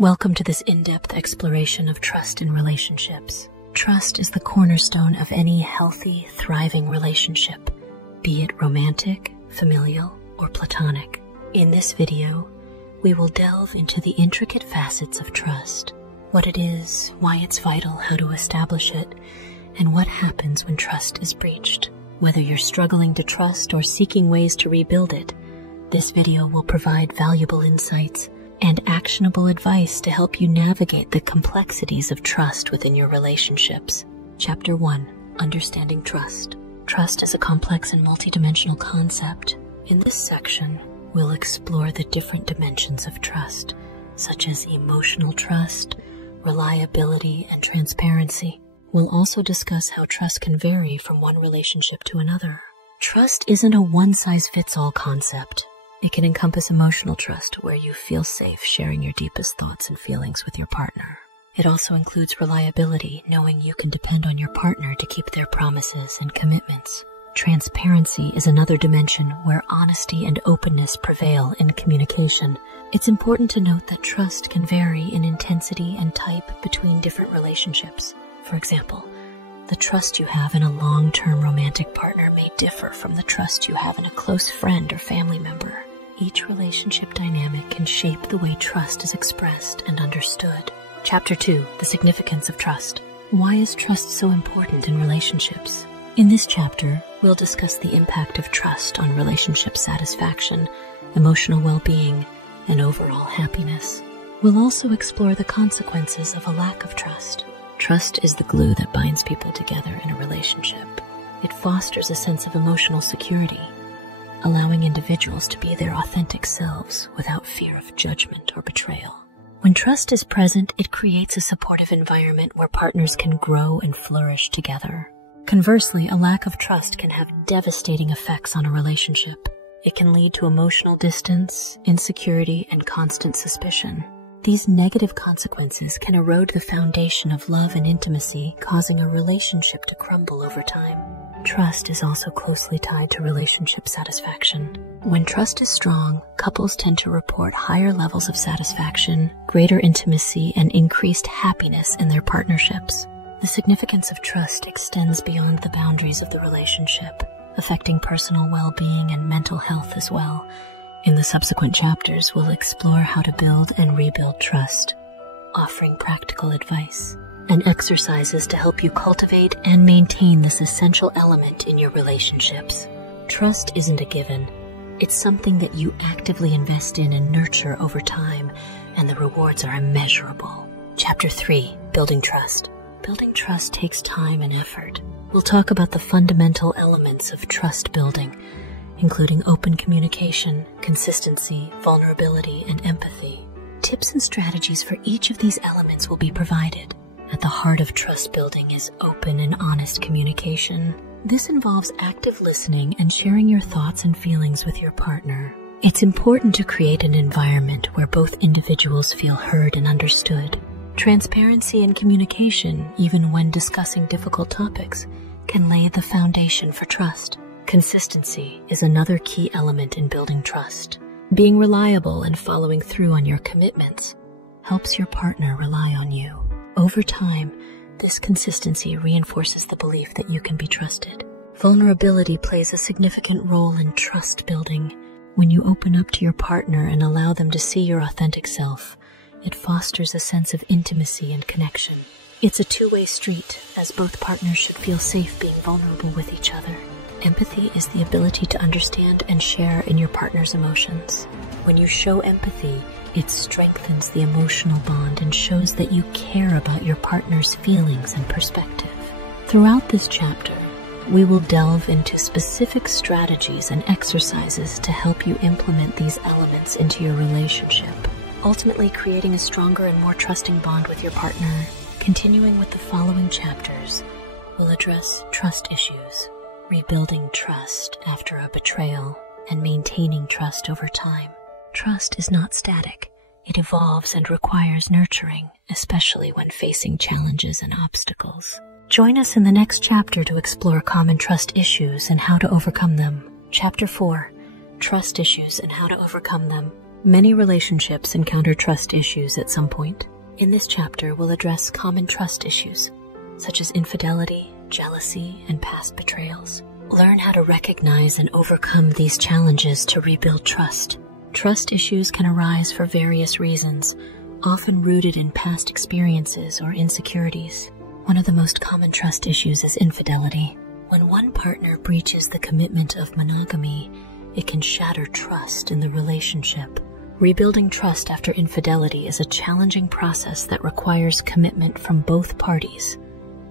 Welcome to this in-depth exploration of trust in relationships. Trust is the cornerstone of any healthy, thriving relationship, be it romantic, familial, or platonic. In this video, we will delve into the intricate facets of trust, what it is, why it's vital, how to establish it, and what happens when trust is breached. Whether you're struggling to trust or seeking ways to rebuild it, this video will provide valuable insights and actionable advice to help you navigate the complexities of trust within your relationships. Chapter 1. Understanding Trust. Trust is a complex and multidimensional concept. In this section, we'll explore the different dimensions of trust, such as emotional trust, reliability, and transparency. We'll also discuss how trust can vary from one relationship to another. Trust isn't a one-size-fits-all concept. It can encompass emotional trust, where you feel safe sharing your deepest thoughts and feelings with your partner. It also includes reliability, knowing you can depend on your partner to keep their promises and commitments. Transparency is another dimension where honesty and openness prevail in communication. It's important to note that trust can vary in intensity and type between different relationships. For example, the trust you have in a long-term romantic partner may differ from the trust you have in a close friend or family member. Each relationship dynamic can shape the way trust is expressed and understood. Chapter 2. The Significance of Trust. Why is trust so important in relationships? In this chapter, we'll discuss the impact of trust on relationship satisfaction, emotional well-being, and overall happiness. We'll also explore the consequences of a lack of trust. Trust is the glue that binds people together in a relationship. It fosters a sense of emotional security, allowing individuals to be their authentic selves without fear of judgment or betrayal. When trust is present, it creates a supportive environment where partners can grow and flourish together. Conversely, a lack of trust can have devastating effects on a relationship. It can lead to emotional distance, insecurity, and constant suspicion. These negative consequences can erode the foundation of love and intimacy, causing a relationship to crumble over time. Trust is also closely tied to relationship satisfaction. When trust is strong, couples tend to report higher levels of satisfaction, greater intimacy, and increased happiness in their partnerships. The significance of trust extends beyond the boundaries of the relationship, affecting personal well-being and mental health as well. In the subsequent chapters, we'll explore how to build and rebuild trust, offering practical advice and exercises to help you cultivate and maintain this essential element in your relationships. Trust isn't a given. It's something that you actively invest in and nurture over time, and the rewards are immeasurable. Chapter 3. Building Trust. Building trust takes time and effort. We'll talk about the fundamental elements of trust building, including open communication, consistency, vulnerability, and empathy. Tips and strategies for each of these elements will be provided. At the heart of trust building is open and honest communication. This involves active listening and sharing your thoughts and feelings with your partner. It's important to create an environment where both individuals feel heard and understood. Transparency and communication, even when discussing difficult topics, can lay the foundation for trust. Consistency is another key element in building trust. Being reliable and following through on your commitments helps your partner rely on you. Over time, this consistency reinforces the belief that you can be trusted. Vulnerability plays a significant role in trust building. When you open up to your partner and allow them to see your authentic self, it fosters a sense of intimacy and connection. It's a two-way street, as both partners should feel safe being vulnerable with each other. Empathy is the ability to understand and share in your partner's emotions. When you show empathy, it strengthens the emotional bond and shows that you care about your partner's feelings and perspective. Throughout this chapter, we will delve into specific strategies and exercises to help you implement these elements into your relationship, ultimately creating a stronger and more trusting bond with your partner. Continuing with the following chapters, we'll address trust issues, rebuilding trust after a betrayal, and maintaining trust over time. Trust is not static. It evolves and requires nurturing, especially when facing challenges and obstacles. Join us in the next chapter to explore common trust issues and how to overcome them. Chapter 4. Trust issues and how to overcome them. Many relationships encounter trust issues at some point. In this chapter, we'll address common trust issues, such as infidelity, jealousy, and past betrayals. Learn how to recognize and overcome these challenges to rebuild trust. Trust issues can arise for various reasons, often rooted in past experiences or insecurities. One of the most common trust issues is infidelity. When one partner breaches the commitment of monogamy, it can shatter trust in the relationship. Rebuilding trust after infidelity is a challenging process that requires commitment from both parties,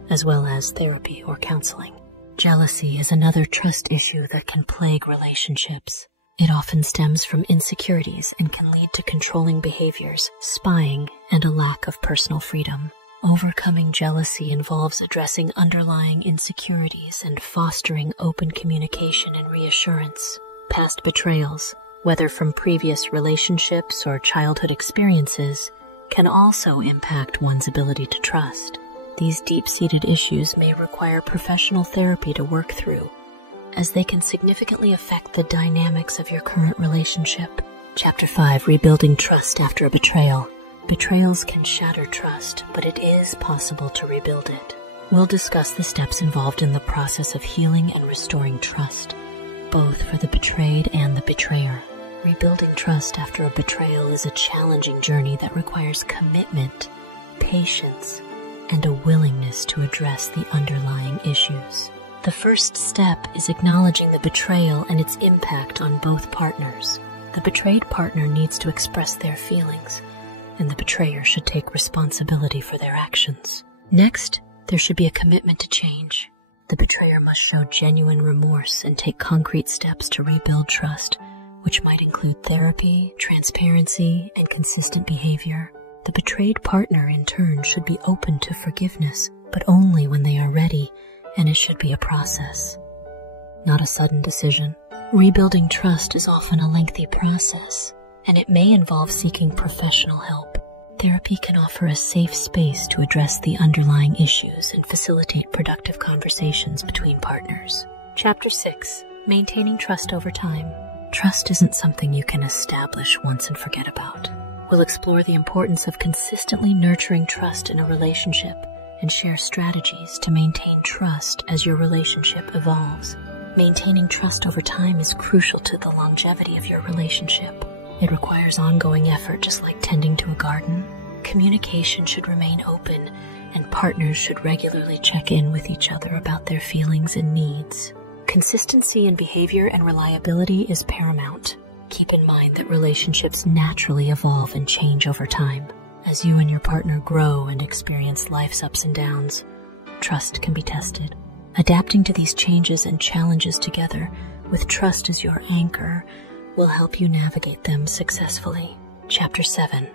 as well as therapy or counseling. Jealousy is another trust issue that can plague relationships. It often stems from insecurities and can lead to controlling behaviors, spying, and a lack of personal freedom. Overcoming jealousy involves addressing underlying insecurities and fostering open communication and reassurance. Past betrayals, whether from previous relationships or childhood experiences, can also impact one's ability to trust. These deep-seated issues may require professional therapy to work through, as they can significantly affect the dynamics of your current relationship. Chapter 5, Rebuilding Trust After a Betrayal. Betrayals can shatter trust, but it is possible to rebuild it. We'll discuss the steps involved in the process of healing and restoring trust, both for the betrayed and the betrayer. Rebuilding trust after a betrayal is a challenging journey that requires commitment, patience, and a willingness to address the underlying issues. The first step is acknowledging the betrayal and its impact on both partners. The betrayed partner needs to express their feelings, and the betrayer should take responsibility for their actions. Next, there should be a commitment to change. The betrayer must show genuine remorse and take concrete steps to rebuild trust, which might include therapy, transparency, and consistent behavior. The betrayed partner, in turn, should be open to forgiveness, but only when they are ready, and it should be a process, not a sudden decision. Rebuilding trust is often a lengthy process, and it may involve seeking professional help. Therapy can offer a safe space to address the underlying issues and facilitate productive conversations between partners. Chapter 6, Maintaining Trust Over Time. Trust isn't something you can establish once and forget about. We'll explore the importance of consistently nurturing trust in a relationship and share strategies to maintain trust as your relationship evolves. Maintaining trust over time is crucial to the longevity of your relationship. It requires ongoing effort, just like tending to a garden. Communication should remain open, and partners should regularly check in with each other about their feelings and needs. Consistency in behavior and reliability is paramount. Keep in mind that relationships naturally evolve and change over time. As you and your partner grow and experience life's ups and downs, trust can be tested. Adapting to these changes and challenges together, with trust as your anchor, will help you navigate them successfully. Chapter 7,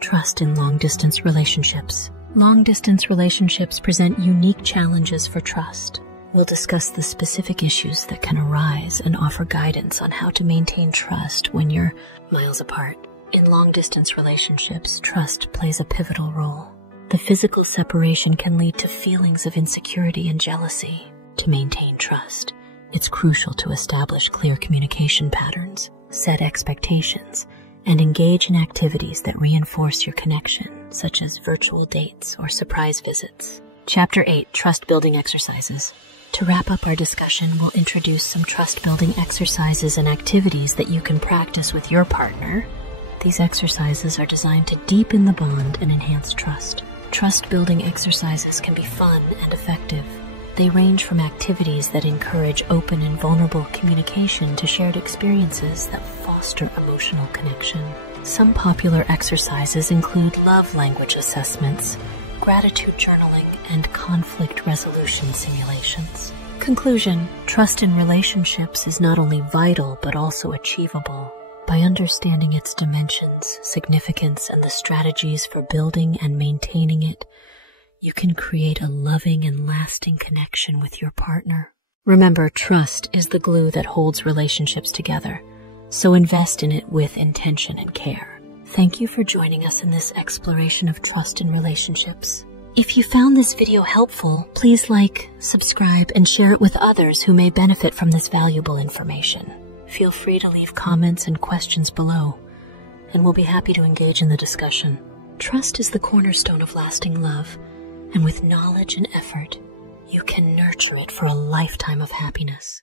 Trust in Long-Distance Relationships. Long-distance relationships present unique challenges for trust. We'll discuss the specific issues that can arise and offer guidance on how to maintain trust when you're miles apart. In long-distance relationships, trust plays a pivotal role. The physical separation can lead to feelings of insecurity and jealousy. To maintain trust, it's crucial to establish clear communication patterns, set expectations, and engage in activities that reinforce your connection, such as virtual dates or surprise visits. Chapter 8, Trust-Building Exercises. To wrap up our discussion, we'll introduce some trust-building exercises and activities that you can practice with your partner. These exercises are designed to deepen the bond and enhance trust. Trust-building exercises can be fun and effective. They range from activities that encourage open and vulnerable communication to shared experiences that foster emotional connection. Some popular exercises include love language assessments, gratitude journaling, and conflict resolution simulations. Conclusion: trust in relationships is not only vital but also achievable. By understanding its dimensions, significance, and the strategies for building and maintaining it, you can create a loving and lasting connection with your partner. Remember, trust is the glue that holds relationships together, so invest in it with intention and care. Thank you for joining us in this exploration of trust in relationships. If you found this video helpful, please like, subscribe, and share it with others who may benefit from this valuable information. Feel free to leave comments and questions below, and will be happy to engage in the discussion. Trust is the cornerstone of lasting love, and with knowledge and effort, you can nurture it for a lifetime of happiness.